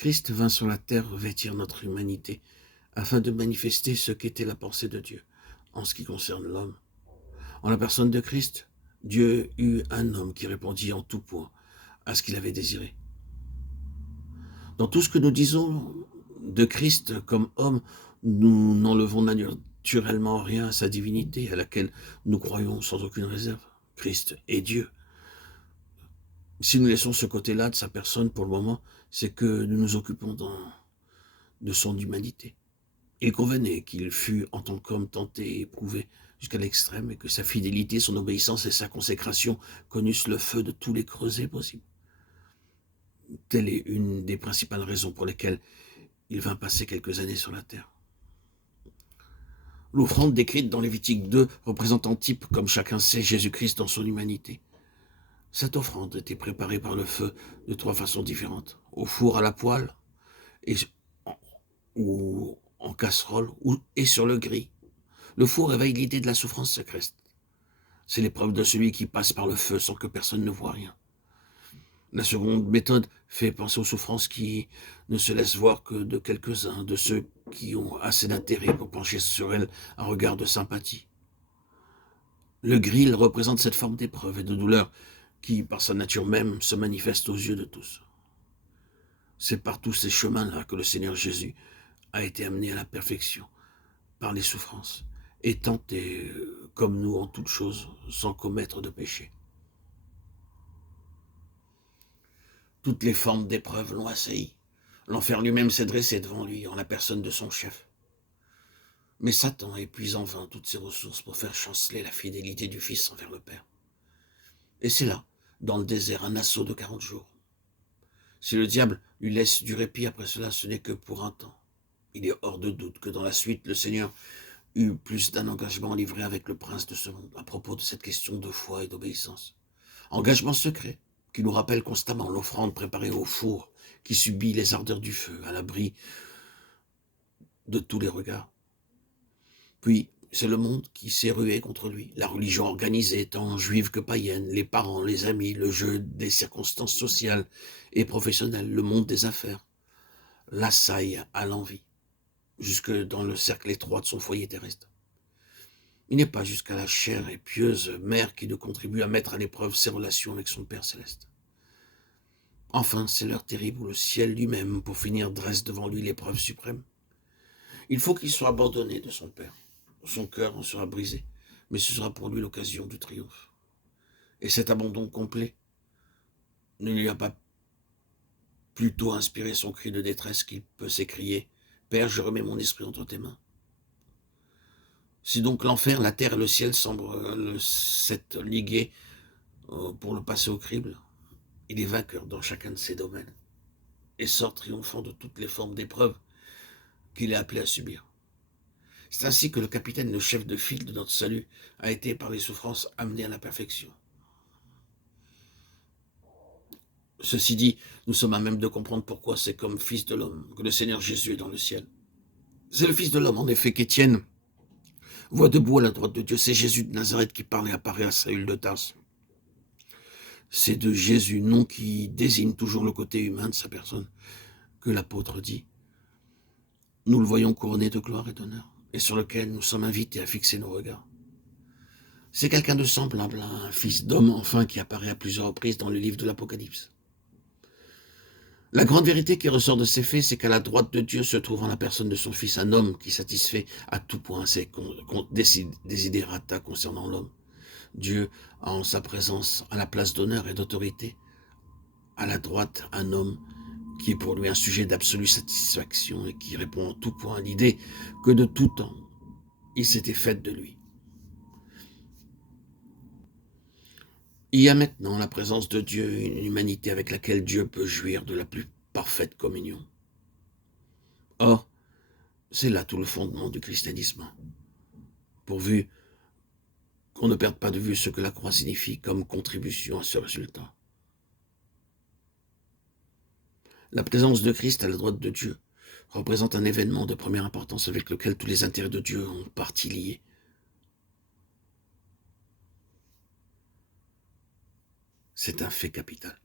Christ vint sur la terre vêtir notre humanité, afin de manifester ce qu'était la pensée de Dieu en ce qui concerne l'homme. En la personne de Christ, Dieu eut un homme qui répondit en tout point à ce qu'il avait désiré. Dans tout ce que nous disons de Christ comme homme, nous n'enlevons naturellement rien à sa divinité, à laquelle nous croyons sans aucune réserve. Christ est Dieu. Si nous laissons ce côté-là de sa personne pour le moment, c'est que nous nous occupons de son humanité. Il convenait qu'il fût en tant qu'homme tenté et éprouvé jusqu'à l'extrême, et que sa fidélité, son obéissance et sa consécration connussent le feu de tous les creusets possibles. Telle est une des principales raisons pour lesquelles il vint passer quelques années sur la terre. L'offrande décrite dans Lévitique 2 représente en type, comme chacun sait, Jésus-Christ dans son humanité. Cette offrande était préparée par le feu de 3 façons différentes. Au four à la poêle, ou en casserole, et sur le gris. Le four réveille l'idée de la souffrance secrète. C'est l'épreuve de celui qui passe par le feu sans que personne ne voie rien. La seconde méthode fait penser aux souffrances qui ne se laissent voir que de quelques-uns, de ceux qui ont assez d'intérêt pour pencher sur elles un regard de sympathie. Le grill représente cette forme d'épreuve et de douleur qui, par sa nature même, se manifeste aux yeux de tous. C'est par tous ces chemins-là que le Seigneur Jésus a été amené à la perfection, par les souffrances, et tenté, comme nous en toutes choses, sans commettre de péché. Toutes les formes d'épreuves l'ont assailli. L'enfer lui-même s'est dressé devant lui, en la personne de son chef. Mais Satan épuise en vain toutes ses ressources pour faire chanceler la fidélité du Fils envers le Père. Et c'est là, dans le désert, un assaut de 40 jours. Si le diable lui laisse du répit après cela, ce n'est que pour un temps. Il est hors de doute que dans la suite, le Seigneur eut plus d'un engagement livré avec le prince de ce monde à propos de cette question de foi et d'obéissance. Engagement secret qui nous rappelle constamment l'offrande préparée au four qui subit les ardeurs du feu à l'abri de tous les regards. Puis, c'est le monde qui s'est rué contre lui, la religion organisée, tant juive que païenne, les parents, les amis, le jeu des circonstances sociales et professionnelles, le monde des affaires, l'assaille à l'envie, jusque dans le cercle étroit de son foyer terrestre. Il n'est pas jusqu'à la chère et pieuse mère qui ne contribue à mettre à l'épreuve ses relations avec son Père céleste. Enfin, c'est l'heure terrible où le ciel lui-même, pour finir, dresse devant lui l'épreuve suprême. Il faut qu'il soit abandonné de son Père. Son cœur en sera brisé, mais ce sera pour lui l'occasion du triomphe. Et cet abandon complet ne lui a pas plutôt inspiré son cri de détresse qu'il peut s'écrier « Père, je remets mon esprit entre tes mains ». Si donc l'enfer, la terre et le ciel semblent s'être ligués pour le passer au crible, il est vainqueur dans chacun de ces domaines et sort triomphant de toutes les formes d'épreuves qu'il est appelé à subir. C'est ainsi que le capitaine, le chef de file de notre salut, a été par les souffrances amené à la perfection. Ceci dit, nous sommes à même de comprendre pourquoi c'est comme fils de l'homme que le Seigneur Jésus est dans le ciel. C'est le fils de l'homme, en effet, qu'Étienne voit debout à la droite de Dieu. C'est Jésus de Nazareth qui parle et apparaît à Saül de Tarse. C'est de Jésus, nom qui désigne toujours le côté humain de sa personne, que l'apôtre dit. Nous le voyons couronné de gloire et d'honneur, et sur lequel nous sommes invités à fixer nos regards. C'est quelqu'un de semblable à un fils d'homme, enfin, qui apparaît à plusieurs reprises dans le livre de l'Apocalypse. La grande vérité qui ressort de ces faits, c'est qu'à la droite de Dieu se trouve en la personne de son Fils un homme qui satisfait à tout point ses desiderata concernant l'homme. Dieu a en sa présence, à la place d'honneur et d'autorité, à la droite un homme qui est pour lui un sujet d'absolue satisfaction et qui répond en tout point à l'idée que de tout temps, il s'était fait de lui. Il y a maintenant la présence de Dieu, une humanité avec laquelle Dieu peut jouir de la plus parfaite communion. Or, c'est là tout le fondement du christianisme, pourvu qu'on ne perde pas de vue ce que la croix signifie comme contribution à ce résultat. La présence de Christ à la droite de Dieu représente un événement de première importance avec lequel tous les intérêts de Dieu ont partie liés. C'est un fait capital.